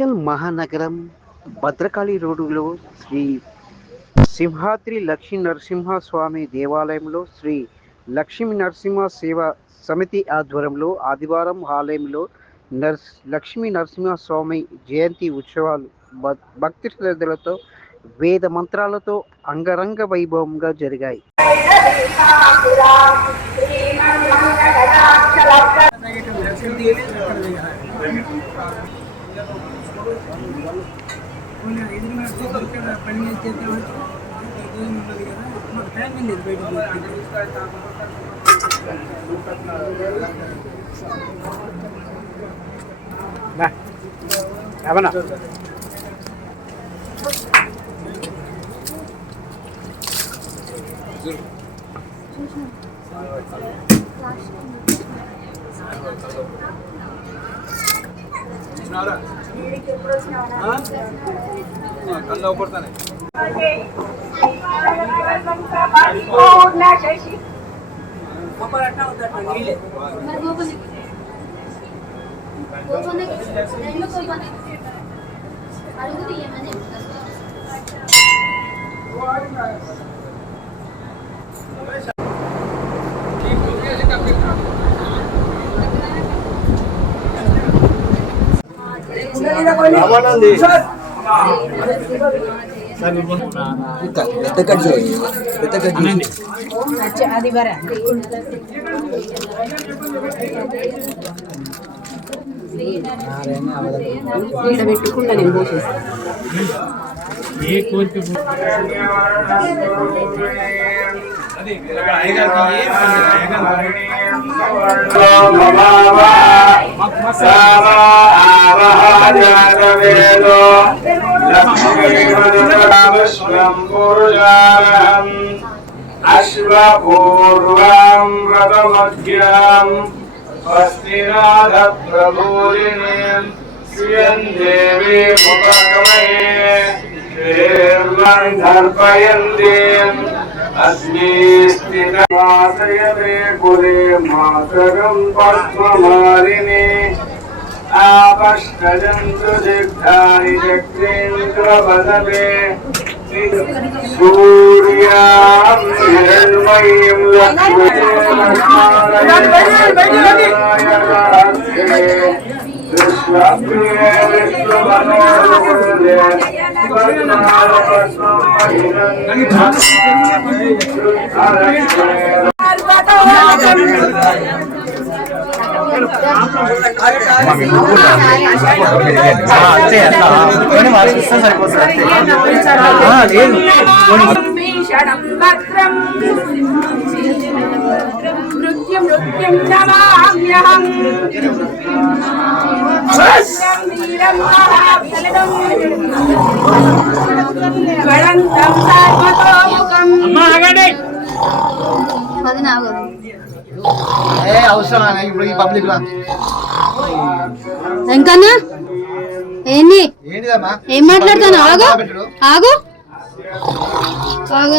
వరంగల్ మహానగరం భద్రకాళి రోడ్డులో శ్రీ సింహాద్రి లక్ష్మీ నరసింహస్వామి దేవాలయంలో శ్రీ లక్ష్మీ నరసింహ సేవ సమితి ఆధ్వర్యంలో ఆదివారం ఆలయంలో నర్స్ లక్ష్మీ నరసింహస్వామి జయంతి ఉత్సవాలు భ- భక్తి శ్రద్ధలతో వేద మంత్రాలతో అంగరంగ వైభవంగా జరిగాయి. పని చేసే వరకు ఉన్నది కదా మాకు టైం లేదు బయట ఏమన్నా Thank you. కళ్ళు పడతానే అడుగుతూ ఏమని చెప్తారు రమణ అది వరా పెట్టుకుంటా నేను ఏ కోరిక అశ్వపూర్వం వ్రతమధ్యాం స్వస్తినాథ ప్రభూరిణీం శ్రియం దేవీ ముపకమయే ర్పయంతీం అగ్ని अस्मिस्थितमासयते कुले मातरं पद्ममारिणे आपष्टजन्तु दिग्धानि चक्रेन्द्रवदने सूर्यां हिरण्मयीं लक्ष्मीं అంతే అట్లా కొని వాళ్ళకి ఇస్తే సరిపోతుంది అంతే లేదు భీషణం భద్రం మహాబలం జ్వలంతం సాత్మతోముఖం ఏ అవసరం ఇప్పుడు ఈ పబ్లిక్ లా. వెంకన్న ఏంది? ఏం మాట్లాడతాను ఆగు. పెట్టుడు ఆగు. బాగా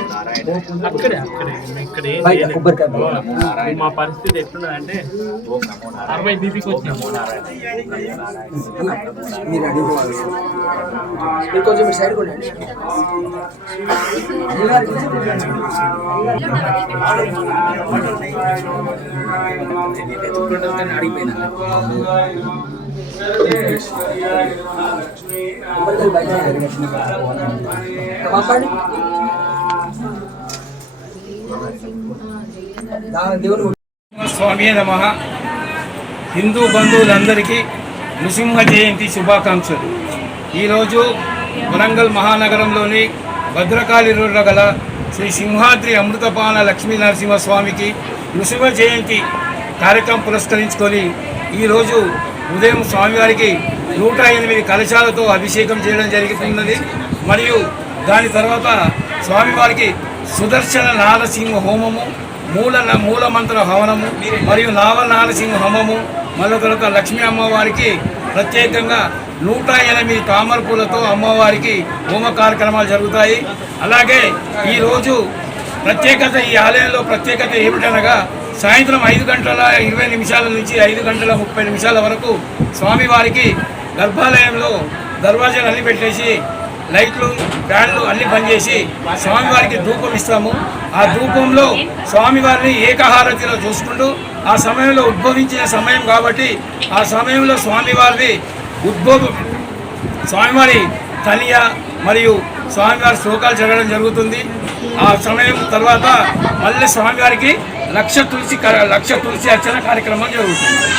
అక్కడే అక్కడే. ఇక్కడ. మా పరిస్థితి ఎట్లున్నదంటే అరవై బీపీకి ఇంకొంచెం మీరు సైడ్ కొనండి దేవుడు స్వామి నమ. హిందూ బంధువులందరికీ నృసింహ జయంతి శుభాకాంక్షలు. ఈరోజు వరంగల్ మహానగరంలోని భద్రకాళి రోడ్లో గల శ్రీ సింహాద్రి అమృతపాన లక్ష్మీ నరసింహస్వామికి నృసింహ జయంతి కార్యక్రమం పురస్కరించుకొని ఈరోజు ఉదయం స్వామివారికి నూట ఎనిమిది కలశాలతో అభిషేకం చేయడం జరుగుతున్నది మరియు దాని తర్వాత స్వామివారికి సుదర్శన నారసింహ హోమము మూల మూలమంత్ర హవనము మరియు నావల నారసింహ హోమము. మళ్ళీ లక్ష్మీ అమ్మవారికి ప్రత్యేకంగా నూట ఎనిమిది తామర పూలతో అమ్మవారికి హోమ కార్యక్రమాలు జరుగుతాయి. అలాగే ఈరోజు ప్రత్యేకత ఈ ఆలయంలో ప్రత్యేకత ఏమిటనగా సాయంత్రం ఐదు గంటల ఇరవై నిమిషాల నుంచి ఐదు గంటల ముప్పై నిమిషాల వరకు స్వామివారికి గర్భాలయంలో దర్వాజాలు అల్లిపెట్టేసి లైట్లు ఫ్యాన్లు అన్ని బంద్ స్వామివారికి ధూపం ఇస్తాము. ఆ ధూపంలో స్వామివారిని ఏకహారతిలో చూసుకుంటూ ఆ సమయంలో ఉద్భవించిన సమయం కాబట్టి ఆ సమయంలో స్వామివారిది ఉద్భవం స్వామివారి తనియ మరియు స్వామివారి శ్లోకాలు జరగడం జరుగుతుంది. ఆ సమయం తర్వాత మళ్ళీ స్వామివారికి లక్ష తులసి క- లక్ష తులసి అర్చన కార్యక్రమం జరుగుతుంది.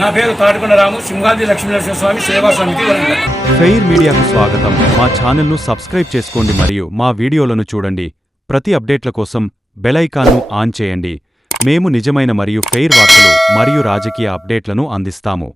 నా పేరు తాటకొండ రాము సింహాద్రి లక్ష్మీనరసింహ స్వామి సేవా సమితి ఫెయిర్ మీడియాకు స్వాగతం. మా ఛానల్ను సబ్స్క్రైబ్ చేసుకోండి మరియు మా వీడియోలను చూడండి. ప్రతి అప్డేట్ల కోసం బెలైకాన్ను ఆన్ చేయండి. మేము నిజమైన మరియు ఫెయిర్ వార్తలు మరియు రాజకీయ అప్డేట్లను అందిస్తాము.